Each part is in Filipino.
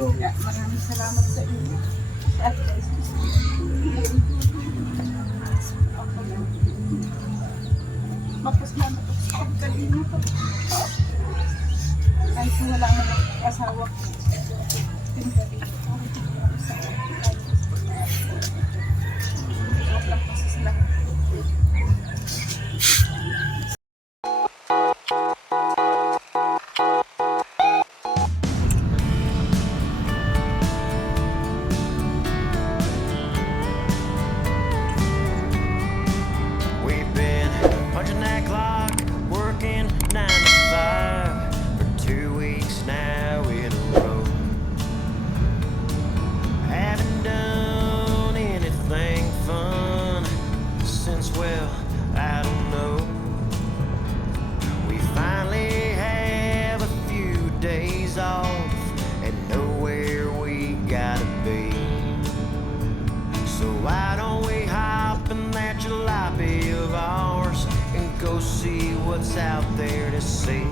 Maraming salamat sa inyo. Mapasalamat ako sa pagkalino ko. Kahit wala mo ng asawa ko. Pinagalitan ko. Huwag lang kasi sila. See what's out there to see.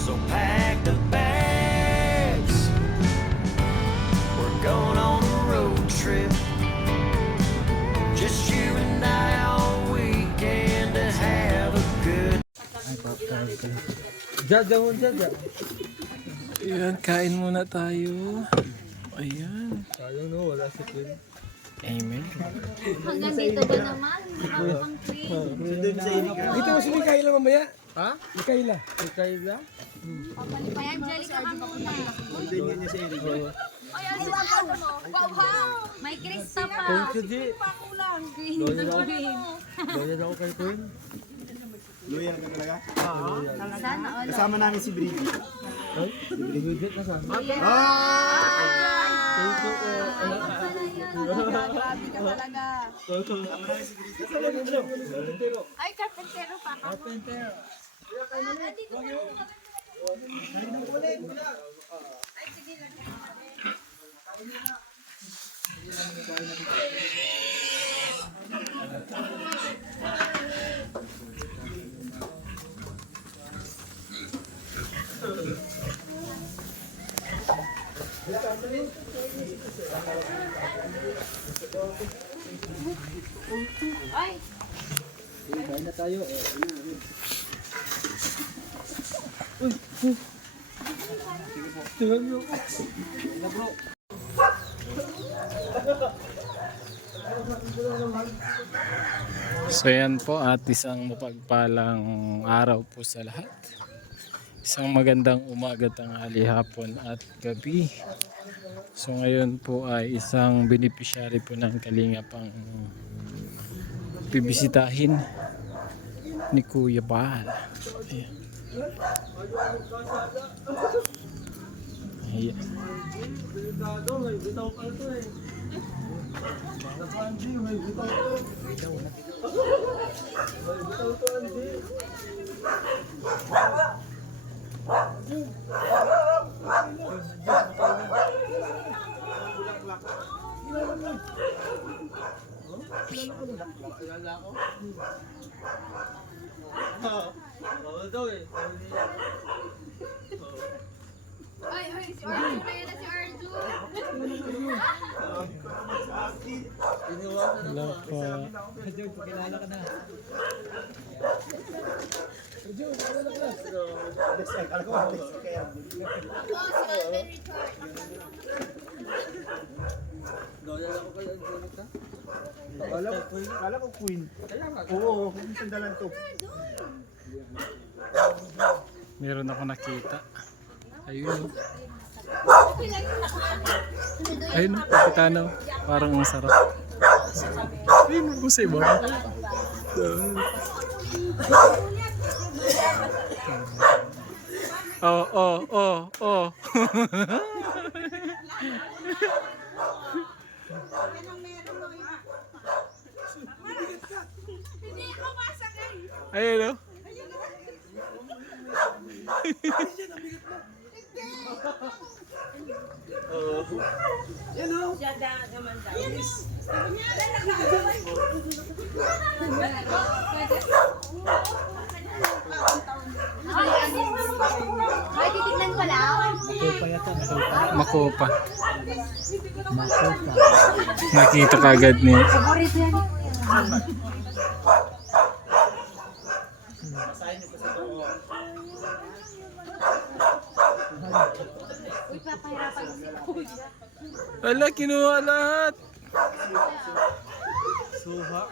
So pack the bags, we're going on a road trip. Just you and I all weekend to have a good. Ayan, kain muna tayo. Ayan. Sayang no, wala si Queen. Amen. Hanggang dito ba naman? Ang clean. Dito mo si Mikaela mamaya. Ha? Mikaela. May Angelica ka muna. Ay, ano mo? Wow! May Krista pa. Thank you, G. Green. Loyal ako kay Queen. Loyal ka talaga? Sana all. Kasama namin si Brady. Bridget na sana. Thank you. Grabe ka talaga. Ay, karpentero pa. Carpenter. Ay, Kain na tayo. Tingnan mo. Na bro. So yan po at isang mapagpalang araw po sa lahat. Isang magandang umaga, tanghali, hapon at gabi. So ngayon po ay isang beneficiary po ng Kalingap ang bibisitahin ni Kuya Bal. Ayan. Ayan. ay, si Arju na yun na si Arju. Wala pa. Pakilala ka na. Alam ko, Alex, kaya. Oh, si Alvin Richard. Loyal ako kay Angelica. Kala ko Queen. Oo, kung sandalan to. Meron ako nakita. Ayun. Ayun, kapitano. Parang ang sarap. Ayun, busay ba? Oh. Ayun, oh. Ay, titignan ko lang. Makopa. Nakita ka agad ni. Uy, papahirapan mo si Kuya. Ala, kinuha lahat. Suha.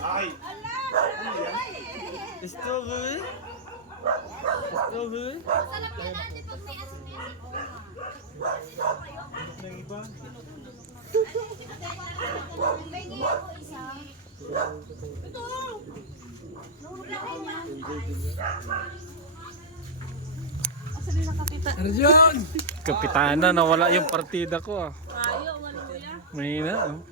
Ay. Strawberry? Strawberry? Sarap yan ate pag may asin-asin. Ng iba? May ngayon ko isa. Ito! Asa din nakapitan? Arjun! Kapitana, nawala yung partida ko ah. Ayaw, walang kuya. Mahina oh.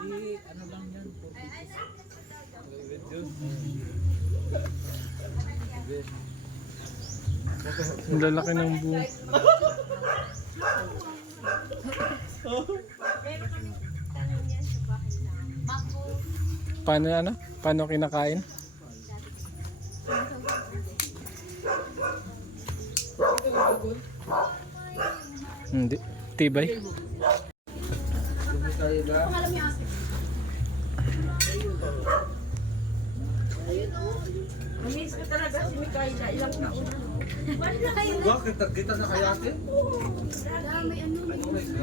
Hindi, ano lang yan. Ang lalaki ng buo. Paano ano? Paano kinakain? Hindi. Tibay. Pangalan niya ate. Namiss ko talaga si Mikaela. Ilang taon na. Bakit? Kita na kaya ate? May ano.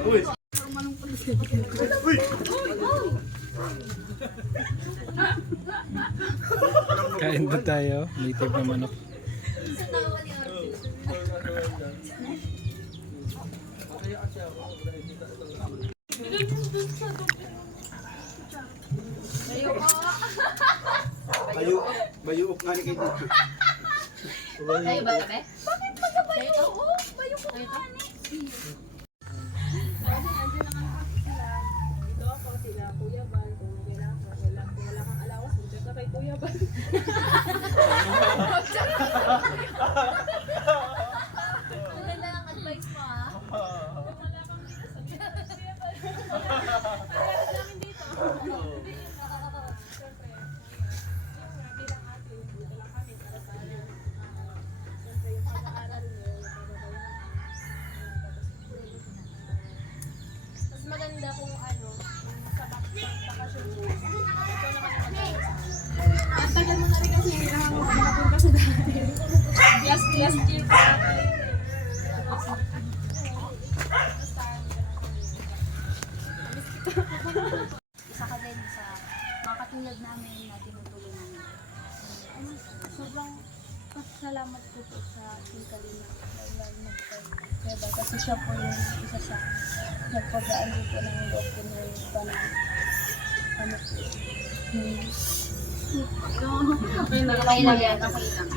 Uy! Kain ba tayo? Native na manok. Sa tawa ni Arjun. Bayuok nga ni kayo dito. Kayo ba, tabi? Bakit magabayo? Oo, bayo ko nga ni. Dito ako sila, Kuya Bal. Kung wala kang alawas, dito ka kay Kuya Bal. Ang ganda ng advice mo ah. Mas maganda kung ano, sa bakasyon mo. Ang tagal mo na rin kasi nakapunta sa dati. Last year pa. Isa ka din sa mga katulad namin na tinutulungan. Sobrang salamat po po sa Team Kalina. Kasi siya po yung isa sa nagpagaan po ng loob ko ng iba na ano po. Okay lang yan. Okay lang.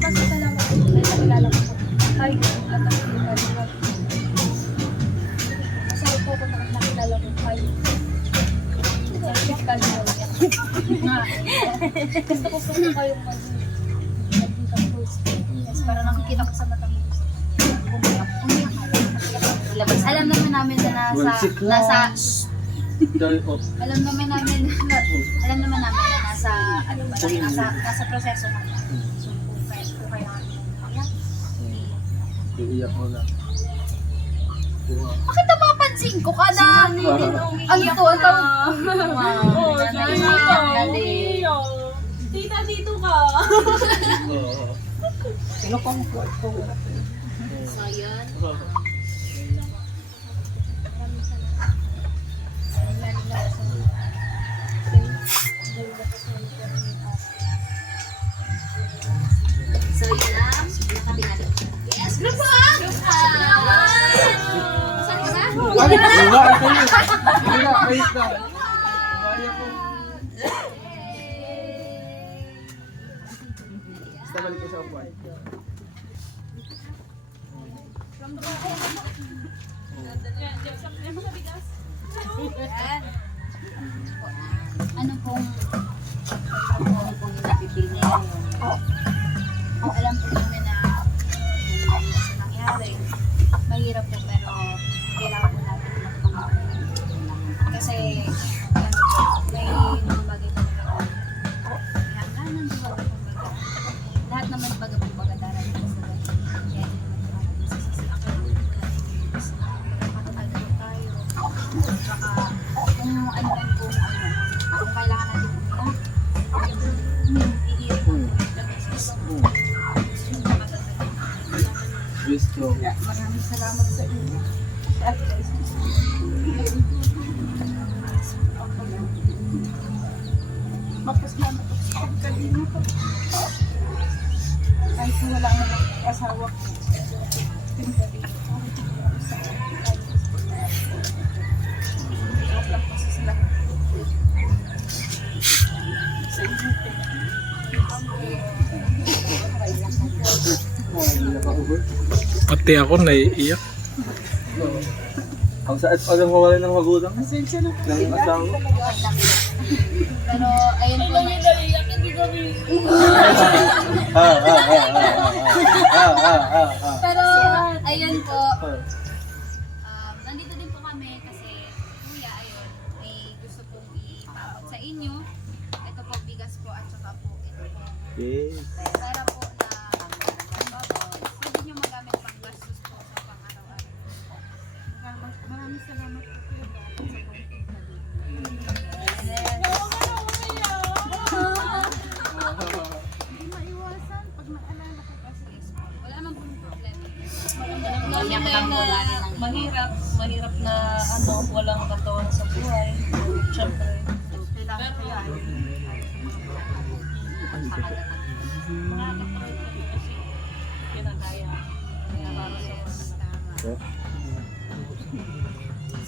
Kasi salamat po dahil nakilala ko po kayo at ang Kalina. Masaya po ako nakilala ko kayo. Sa Kalina. Gusto ko po kayong maging ka-close. Yes, para nakikita ko sa mata mo. Alam naman namin na alam naman namin na nasa ano ba tayo, nasa proseso na. So kung kailangan mo Iiyak mo na. bakit napapansin ko ka na? Ang ito, Tita, dito ka. So, yun. So, yun lang. Nakabi natin. Yes, group up! Group up! Saan ka na? Basta balik ko sa upuan. Ano pong napipil niya yun? Alam po namin na kasi nangyari. Mahirap po pero kailangan po natin magpapakita. Kasi ano po, may mga Gusto. Maraming salamat sa inyo. At mapasalamat ako sa pagkalina ko. Kahit wala na ng asawa ko. Pinagalitan ko. Sobrang pasasalamat ko. Sa inyo. Pati ako naiiyak. Ang saat pa lang mawala ng magulang. Pasensya na. Ng asawa. Pero ayun po na. Pero ayun po. Nandito din po kami kasi kuya ayun may gusto pong ipaabot sa inyo. Ito po bigas po at saka po ito po. Yes. Pera po na pwede nyo magamit pang gastos po sa pang-araw-araw. Maraming salamat po kuya sa Hindi maiwasan pag naalala ko kasi wala naman pong problema. Mahirap na ano, walang katawan sa buhay. Siyempre. Kailangan ko yan. Mga kapatid ko kasi pinagaya. Kaya para sa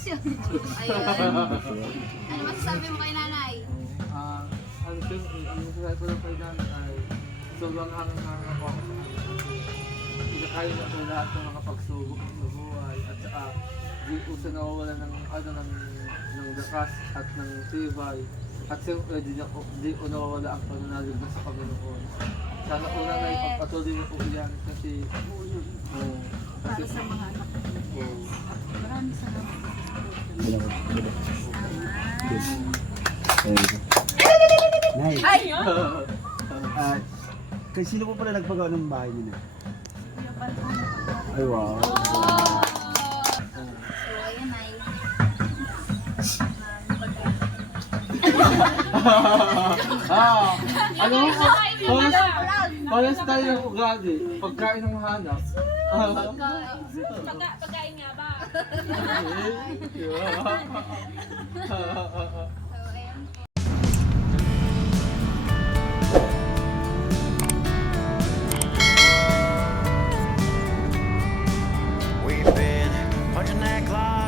Ayun. Ano masasabi mo kay nanay? Ano masasabi ko lang kay nanay ay sobrang hangang-hanga po ako sa kanya. Pinakain na po lahat ng mga pagsubok sa buhay at saka di po siya nawawala ng lakas at ng tibay. At siyempre di ko nawawala ang pananalig na sa Panginoon. Sana po na ipagpatuloy mo po yan kasi Para sa mga anak ko. Maraming salamat. Nay. Kasi sino po pala nagpagawa ng bahay niyo na? Ay, wow. So, ayun ay. Ano mo? Pares tayo ng ugali. Pagkain ng hanap. pagkain nga ba? So, ayun po. We've been punching that clock